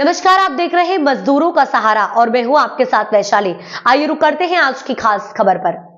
नमस्कार, आप देख रहे हैं मजदूरों का सहारा और मैं हूं आपके साथ वैशाली। आइए रुक करते हैं आज की खास खबर पर।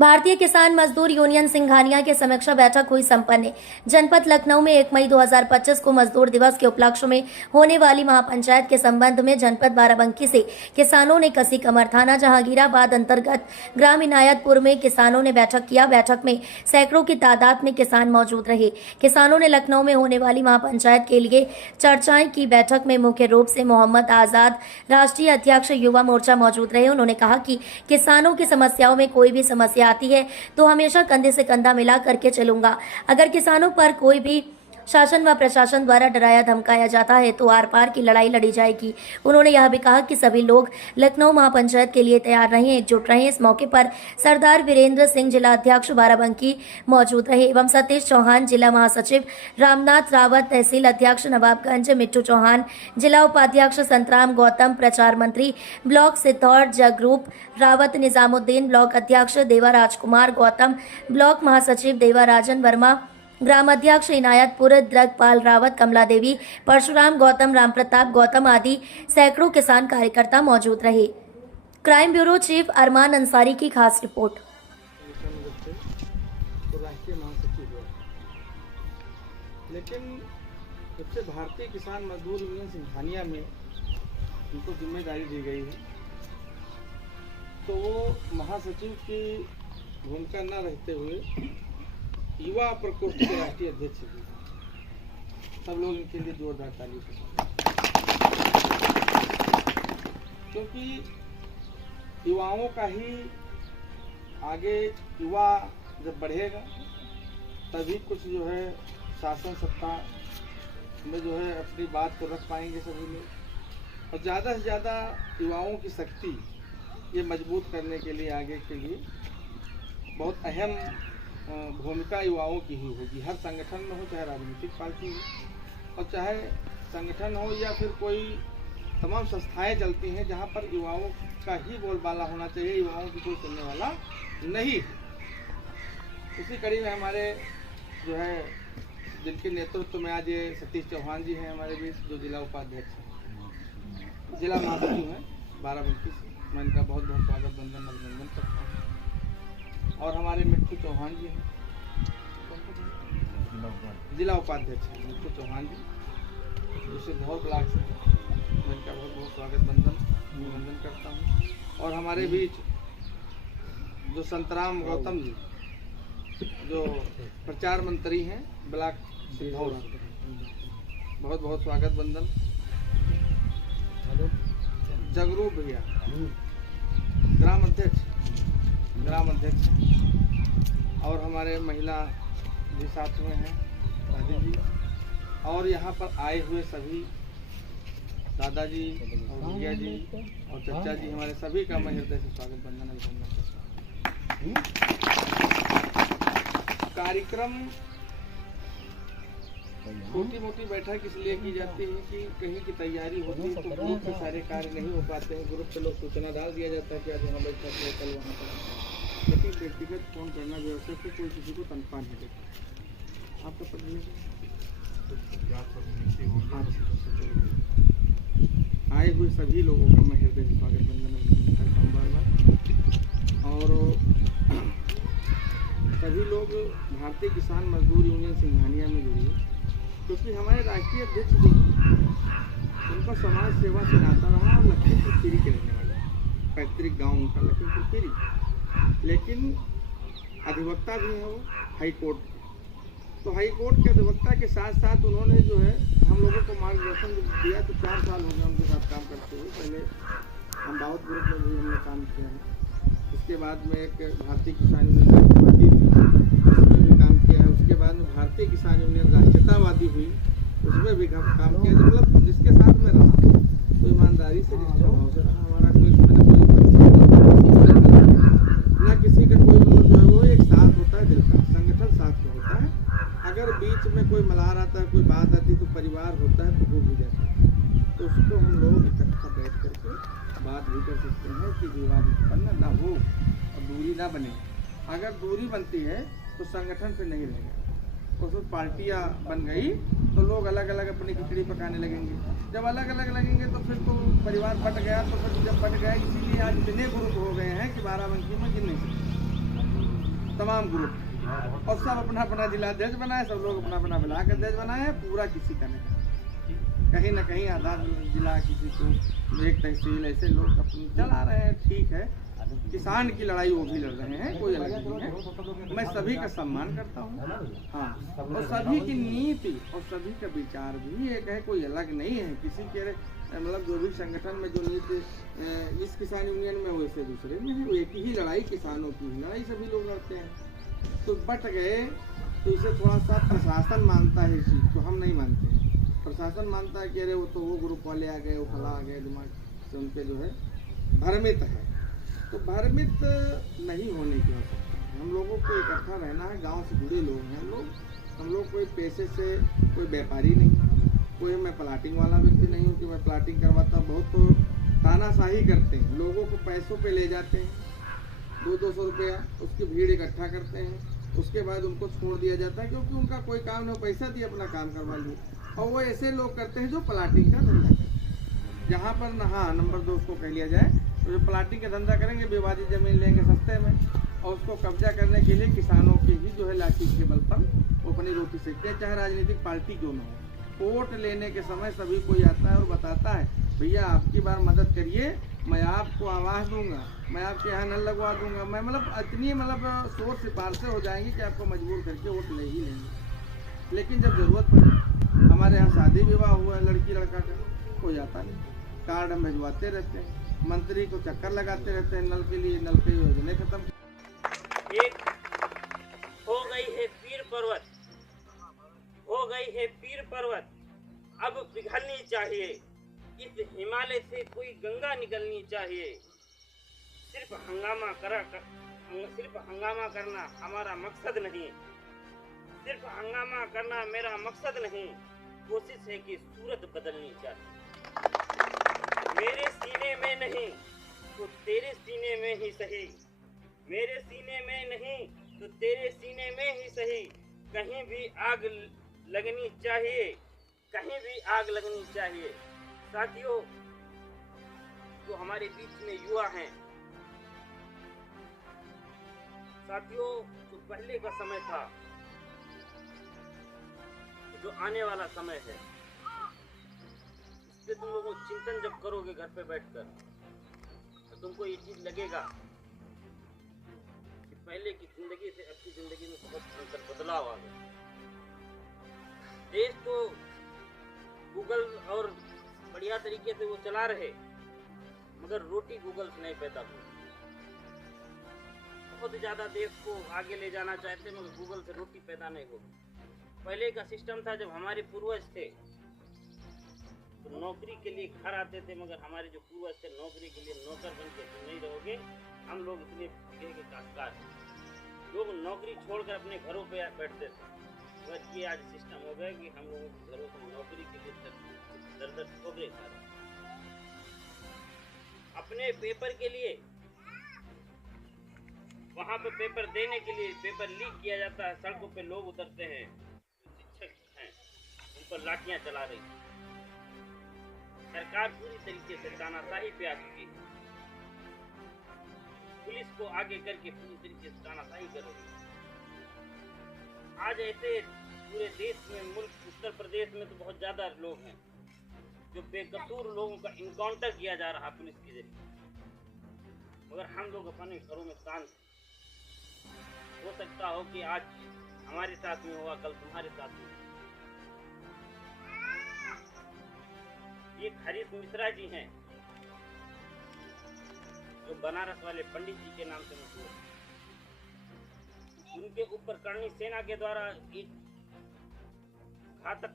भारतीय किसान मजदूर यूनियन सिंघानिया की समीक्षा बैठक हुई संपन्न। जनपद लखनऊ में 1 मई 2025 को मजदूर दिवस के उपलक्ष्य में होने वाली महापंचायत के संबंध में जनपद बाराबंकी से किसानों ने कसी कमर थाना जहांगीराबाद अंतर्गत ग्राम इनायतपुर में किसानों ने बैठक किया। बैठक में सैकड़ों की तादाद में किसान मौजूद रहे। किसानों ने लखनऊ में होने वाली महापंचायत के लिए चर्चाएं की। बैठक में मुख्य रूप से मोहम्मद आजाद, राष्ट्रीय अध्यक्ष युवा मोर्चा मौजूद रहे। उन्होंने कहा कि किसानों की समस्याओं में कोई भी समस्या आती है तो हमेशा कंधे से कंधा मिला करके चलूंगा। अगर किसानों पर कोई भी शासन व प्रशासन द्वारा डराया धमकाया जाता है तो आर पार की लड़ाई लड़ी जाएगी। उन्होंने यह भी कहा कि सभी लोग लखनऊ महापंचायत के लिए तैयार रहें, एकजुट रहें। इस मौके पर सरदार वीरेंद्र सिंह जिला अध्यक्ष बाराबंकी मौजूद रहे एवं सतीश चौहान जिला महासचिव, रामनाथ रावत तहसील अध्यक्ष नवाबगंज, मिट्टू चौहान जिला उपाध्यक्ष, संतराम गौतम प्रचार मंत्री ब्लॉक सिद्धौर, जगरूप रावत निजामुद्दीन ब्लॉक अध्यक्ष, देवा राजकुमार गौतम ब्लॉक महासचिव, देवा राजन वर्मा ग्राम अध्यक्ष इनायतपुर, द्रगपाल रावत, कमला देवी, परशुराम गौतम, राम प्रताप गौतम आदि सैकड़ों किसान कार्यकर्ता मौजूद रहे। क्राइम ब्यूरो चीफ अरमान अंसारी की खास रिपोर्ट। लेकिन जब से भारतीय किसान मजदूर यूनियन सिंघानिया में उनको जिम्मेदारी दी गई है तो वो महासचिव की भूमिका न रहते हुए युवा प्रकोष्ठ के राष्ट्रीय अध्यक्ष भी। सब लोग इनके लिए जोरदार ताली बजाएं, क्योंकि युवाओं का ही आगे, युवा जब बढ़ेगा तभी कुछ जो है शासन सत्ता में जो है अपनी बात को रख पाएंगे सभी लोग। और ज़्यादा से ज़्यादा युवाओं की शक्ति ये मजबूत करने के लिए आगे के लिए बहुत अहम भूमिका युवाओं की ही होगी। हर संगठन में हो, चाहे राजनीतिक पार्टी हो और चाहे संगठन हो या फिर कोई तमाम संस्थाएं चलती हैं जहां पर युवाओं का ही बोलबाला होना चाहिए, युवाओं की कोई सुनने वाला नहीं। इसी कड़ी में हमारे जो है जिनके नेतृत्व में आज ये सतीश चौहान जी हैं हमारे बीच, जो जिला उपाध्यक्ष हैं, जिला महासचिव हैं बाराबंकी से, मैं इनका बहुत बहुत स्वागत वंदन अभिनंदन करता हूँ। और हमारे मिट्टू चौहान जी हैं, जिला उपाध्यक्ष हैं मिट्टू चौहान जी, जो सिद्धौर ब्लॉक से, मैं इनका बहुत बहुत स्वागत अभिनंदन करता हूँ। और हमारे बीच जो संतराम गौतम जी, जो प्रचार मंत्री हैं ब्लॉक सिद्धौर, बहुत बहुत स्वागत वंदन। जगरूप भैया ग्राम अध्यक्ष और हमारे महिला भी साथ में हैं, राजी जी, और यहाँ पर आए हुए सभी दादाजी और भैया जी और चाचा जी, हमारे सभी का मैं हृदय से स्वागत वंदन अभिनंदन करता हूँ। कार्यक्रम छोटी मोटी बैठक इसलिए की जाती है कि कहीं की तैयारी होती है तो ग्रुप में सारे कार्य नहीं हो पाते हैं। ग्रुप से लोग सूचना डाल दिया जाता है कि आज वहाँ बैठक है, कल वहाँ पर, लेकिन व्यक्तिगत फोन करना व्यवस्था से कोई किसी को तनख्वाह नहीं देता। आपका पद आए हुए सभी लोगों का मैं हृदय से स्वागत वंदन करता हूँ बार बार। और सभी लोग भारतीय किसान मजदूर यूनियन सिंघानिया में जुड़िए, क्योंकि हमारे राष्ट्रीय अध्यक्ष जो हैं उनका समाज सेवा से नाता रहा और लखीमपुर खीरी के रहने वाले, पैतृक गांव उनका लखीमपुर खीरी, लेकिन अधिवक्ता भी हैं वो हाई कोर्ट। तो हाई कोर्ट के अधिवक्ता के साथ साथ उन्होंने जो है हम लोगों को मार्गदर्शन दिया। तो 4 साल हो गए उनके साथ काम करते हुए। पहले हम दाऊद ग्रुप में भी हमने काम किया है, उसके बाद में एक भारतीय किसान यूनियन उसमें भी काम किया है, उसके बाद में भारतीय किसान यूनियन राष्ट्रीयतावादी हुई, उसमें भी काम किया। मतलब जिसके साथ में रहा तो ईमानदारी से, निष्ठा भाव से रहा। हमारा कोई ना किसी का कोई मतलब जो है वो एक साथ होता है, दिल का संगठन साथ में होता है। अगर बीच में कोई मलार आता है, कोई बात आती है तो परिवार होता है तो वो भी जाता है। तो उसको हम लोग इकट्ठा बैठ करके बात भी कर सकते हैं कि विवाद उत्पन्न ना हो और दूरी ना बने। अगर दूरी बनती है तो संगठन फिर नहीं रहेगा। उसमें पार्टियां बन गई तो लोग अलग अलग अपनी खिचड़ी पकाने लगेंगे। जब अलग अलग लगेंगे तो फिर तो परिवार बट गया, तो फिर जब बट गया, इसीलिए आज इतने ग्रुप हो गए हैं कि बाराबंकी में गिन नहीं सकते तमाम ग्रुप। और सब अपना अपना जिला अध्यक्ष बनाए, सब लोग अपना अपना ब्लॉक अध्यक्ष बनाए, पूरा किसी का नहीं। कहीं ना कहीं आधा जिला किसी को, एक तहसील, ऐसे लोग अपनी चला रहे हैं। ठीक है, किसान की लड़ाई वो भी लड़ रहे हैं, कोई अलग नहीं है। मैं सभी का सम्मान करता हूँ, हाँ, और सभी की नीति और सभी का विचार भी एक है, कोई अलग नहीं है किसी के। मतलब जो भी संगठन में जो नीति इस किसान यूनियन में, वैसे दूसरे में है, एक ही लड़ाई, किसानों की लड़ाई सभी लोग लड़ते हैं। तो बट गए तो इसे थोड़ा सा प्रशासन मानता है, इस चीज़ को हम नहीं मानते। प्रशासन मानता है कि अरे वो तो वो ग्रुप वाले आ गए, वो फला आ गए, दिमाग से उनके जो है भ्रमित है। तो भ्रमित नहीं होने की आवश्यकता है। हम लोगों को इकट्ठा रहना है, गांव से जुड़े लोग हैं हम लोग कोई पैसे से कोई व्यापारी नहीं, कोई मैं प्लाटिंग वाला व्यक्ति नहीं हूँ कि मैं प्लाटिंग करवाता। बहुत तो तानाशाही करते हैं, लोगों को पैसों पे ले जाते हैं, 200-200 रुपया, उसकी भीड़ इकट्ठा करते हैं, उसके बाद उनको छोड़ दिया जाता है क्योंकि उनका कोई काम नहीं, पैसा दिए अपना काम करवा लिए। और वो ऐसे लोग करते हैं जो प्लाटिंग का धंधा करते हैं, जहाँ पर हाँ नंबर 2 उसको कह लिया जाए, तो जो प्लाटिंग का धंधा करेंगे, विवादित जमीन लेंगे सस्ते में, और उसको कब्जा करने के लिए किसानों के ही जो है लाठी के बल पर वो अपनी रोटी सेकते हैं, चाहे राजनीतिक पार्टी क्यों ना हो। वोट लेने के समय सभी कोई आता है और बताता है, भैया आपकी बार मदद करिए, मैं आपको आवाज़ दूंगा, मैं आपके यहाँ नल लगवा दूंगा, मैं मतलब इतनी मतलब सोच सिफारिशें हो जाएंगी कि आपको मजबूर करके वोट ले ही लेंगे। लेकिन जब ज़रूरत पड़े, हमारे यहाँ शादी विवाह हुआ है लड़की लड़का का, कोई आता नहीं, कार्ड हम भिजवाते रहते हैं, मंत्री को चक्कर लगाते रहते हैं नल के लिए, नल की योजना खत्म। एक हो गई है पीर पर्वत, हो गई है पीर पर्वत, अब पिघलनी चाहिए, इस हिमालय से कोई गंगा निकलनी चाहिए। सिर्फ हंगामा करना हमारा मकसद नहीं, सिर्फ हंगामा करना मेरा मकसद नहीं, कोशिश है कि सूरत बदलनी चाहिए। मेरे सीने में नहीं तो तेरे सीने में ही सही, मेरे सीने में नहीं तो तेरे सीने में ही सही, कहीं भी आग लगनी चाहिए, कहीं भी आग लगनी चाहिए। साथियों, जो हमारे बीच में युवा हैं, साथियों, जो पहले का समय था, जो आने वाला समय है, इस पे तुम लोग चिंतन जब करोगे घर पे बैठकर, तो तुमको ये चीज लगेगा कि पहले की जिंदगी से अब की जिंदगी में बहुत अंतर बदलाव आ गया। देश तो गूगल और बढ़िया तरीके से वो चला रहे, मगर रोटी गूगल से नहीं पैदा हुई। बहुत ज्यादा देश को आगे ले जाना चाहते, मगर गूगल से रोटी पैदा नहीं होगी। पहले का सिस्टम था, जब हमारे पूर्वज थे तो नौकरी के लिए घर आते थे, मगर हमारे जो पूर्वज थे नौकरी के लिए नौकर बन के तुम नहीं रहोगे, हम लोग इतने बिगड़े के काश्तकार हैं। लोग नौकरी छोड़कर अपने घरों पे बैठते थे, मगर ये आज सिस्टम हो गया कि हम लोगों के घरों से नौकरी के लिए दर ठोकरे खा रहे। अपने पेपर के लिए, वहां पे पेपर देने के लिए पेपर लीक किया जाता है, सड़कों पे लोग उतरते हैं, शिक्षक हैं उन पर लाठियां चला रही है। सरकार पूरी तरीके से तानाशाही पे आ चुकी है, पुलिस को आगे करके पूरी तरीके से तानाशाही कर रही है। आज ऐसे पूरे देश में, मुल्क उत्तर प्रदेश में तो बहुत ज्यादा लोग हैं जो बेकसूर लोगों का इनकाउंटर किया जा रहा पुलिस के जरिए, मगर हम लोग अपने घरों में शांत हैं। हो सकता हो कि आज हमारे साथ में हुआ, कल तुम्हारे साथ में। ये हरीश मिश्रा जी हैं, जो बनारस वाले पंडित जी के नाम से मशहूर है। उनके ऊपर करणी सेना के द्वारा एक घातक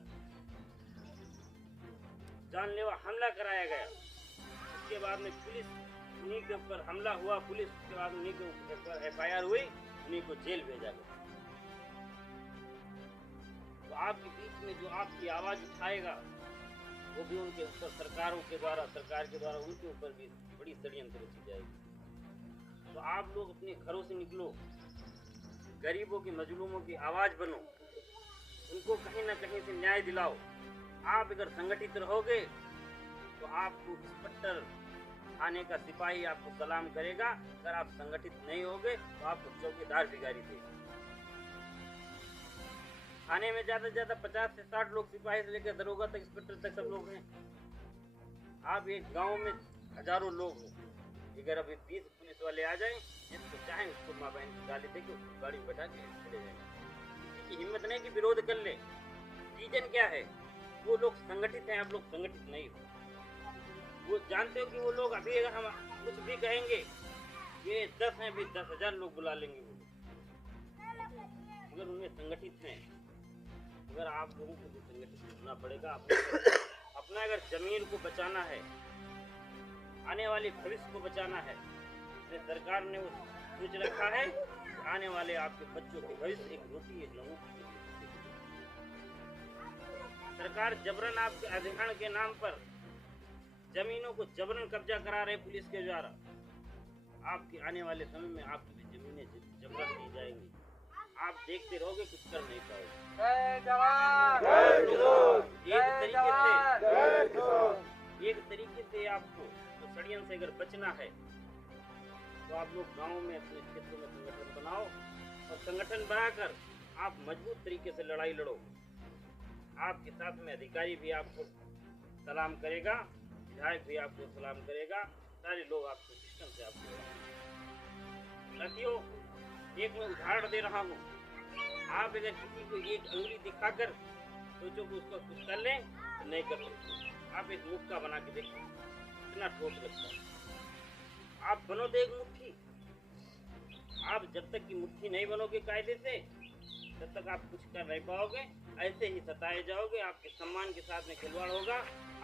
जानलेवा हमला कराया गया। उसके बाद में पुलिस, उन्हीं के ऊपर हमला हुआ, पुलिस के बाद उन्हीं के ऊपर FIR हुई, उन्हीं को जेल भेजा गया। तो आपके बीच में जो आपकी आवाज उठाएगा, वो भी उनके ऊपर सरकार के द्वारा उनके ऊपर भी बड़ी षड्यंत्र रची जाएगी। तो आप लोग अपने घरों से निकलो, गरीबों की, मजलूमों की आवाज बनो, उनको कहीं ना कहीं से न्याय दिलाओ। आप अगर संगठित रहोगे तो आपको इंस्पेक्टर थाने का सिपाही आपको सलाम करेगा। अगर आप संगठित नहीं होगे तो आपको चौकीदार भिखारी देगा। थाने में ज्यादा से ज्यादा 50 से 60 लोग, सिपाही से लेकर दरोगा तक, इंस्पेक्टर तक सब लोग हैं। आप एक गांव में हजारों लोग हो, अगर अभी 20 पुलिस वाले आ जाएं, जिसको चाहें उसको माँ बहन की गाली देके उसको गाड़ी में बैठा के चले जाएंगे। किसी की हिम्मत नहीं कि विरोध कर ले। रीजन क्या है? वो लोग संगठित हैं, आप लोग संगठित नहीं हो। वो जानते हो कि वो लोग अभी अगर हम कुछ भी कहेंगे, ये 10 हैं भी 10,000 लोग बुला लेंगे वो लोग, मगर उनमें संगठित हैं। अगर आप लोगों को भी संगठित होना पड़ेगा। अपना अगर जमीन को बचाना है, आने वाले भविष्य को बचाना है, तो सरकार ने वो सोच रखा है कि आने वाले आपके बच्चों के भविष्य एक रोटी एक लोगों की। सरकार जबरन आपके अधिग्रहण के नाम पर जमीनों को जबरन कब्जा करा रहे पुलिस के द्वारा। आपके आने वाले समय में आपकी भी जमीनें जबरन दी जाएंगी। आप देखते रहोगे, कुछ कर नहीं पाओगे। जय जवान जय किसान। एक तरीके से आपको तो षड्यंत्र से अगर बचना है तो आप लोग गांव में अपने क्षेत्रों में संगठन बनाओ और संगठन बनाकर आप मजबूत तरीके से लड़ाई लड़ो। आपके साथ में अधिकारी भी आपको सलाम करेगा, विधायक भी आपको सलाम करेगा, सारे लोग आपको सिस्टम से आपको। साथियों, एक मैं उदाहरण दे रहा हूँ। आप अगर किसी को एक अंगुली दिखाकर सोचो कि उसको कुछ कर लें तो नहीं कर सकते। आप एक मुक्का बना के देखो, कितना ठोस लगता है। आप बनो तो एक मुट्ठी। आप जब तक की मुट्ठी नहीं बनोगे कायदे से, तब तक आप कुछ कर नहीं पाओगे। ऐसे ही सताए जाओगे, आपके सम्मान के साथ में खिलवाड़ होगा।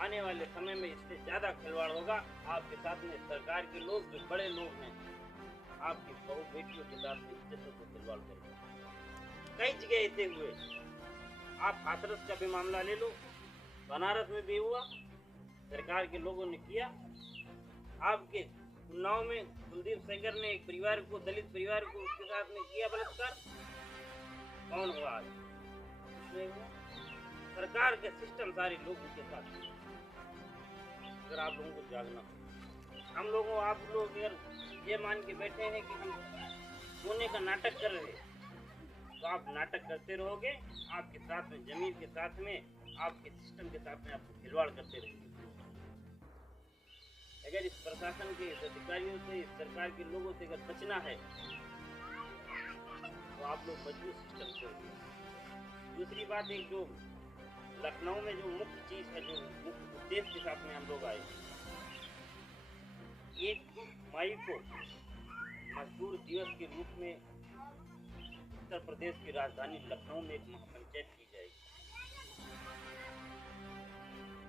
आने वाले समय में इससे ज्यादा खिलवाड़ होगा। आपके साथ में सरकार के लोग, जो बड़े लोग हैं, आपकी बहू बेटियों के साथ में इज्जतों से खिलवाड़ करेंगे। कई जगह ऐसे हुए। आप हाथरस का भी मामला ले लो, बनारस में भी हुआ, सरकार के लोगों ने किया। आपके उन्नाव में कुलदीप सेंगर ने एक परिवार को, दलित परिवार को, उसके साथ में किया बलात्कार। कौन हुआ आज? नहीं हुआ। सरकार के सिस्टम सारे लोग उनके साथ। अगर आप लोगों को जागना हो, हम लोगों, आप लोग अगर ये मान के बैठे हैं कि हम सोने का नाटक कर रहे हैं, तो आप नाटक करते रहोगे। आपके साथ में जमीन के साथ में, आपके सिस्टम के साथ में आपको खिलवाड़ करते रहेंगे। अगर इस प्रशासन के, इस अधिकारियों से, इस सरकार के लोगों से अगर बचना है तो आप लोग मजबूत सिस्टम करेंगे। दूसरी बात, एक जो लखनऊ में जो मुख्य चीज है, जो मुख्य उद्देश्य के साथ में हम लोग आए, 1 मई को मजदूर दिवस के रूप में उत्तर प्रदेश की राजधानी लखनऊ में एक महापंचायत की जाएगी।